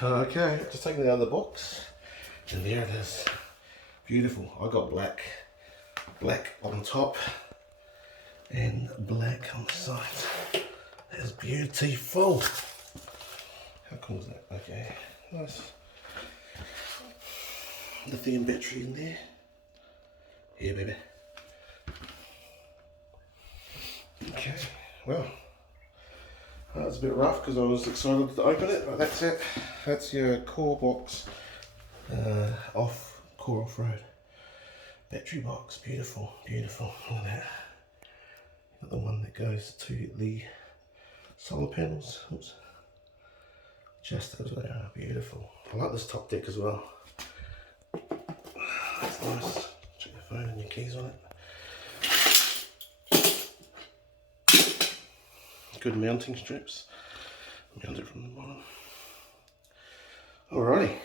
Okay, just taking it out of the box, and there it is. Beautiful. I got black on top and black on the side. That's beautiful. How cool is that? Okay, nice. Lithium battery in there. Yeah, baby. Okay, well, that's a bit rough because I was excited to open it, but that's it. That's your core box, core off-road battery box. Beautiful, beautiful. Look at that. Got the one that goes to the solar panels. Oops. Just as they are. Beautiful. I like this top deck as well. That's nice. Check your phone and your keys on it. Good mounting strips. Mount it from the bottom. Alrighty.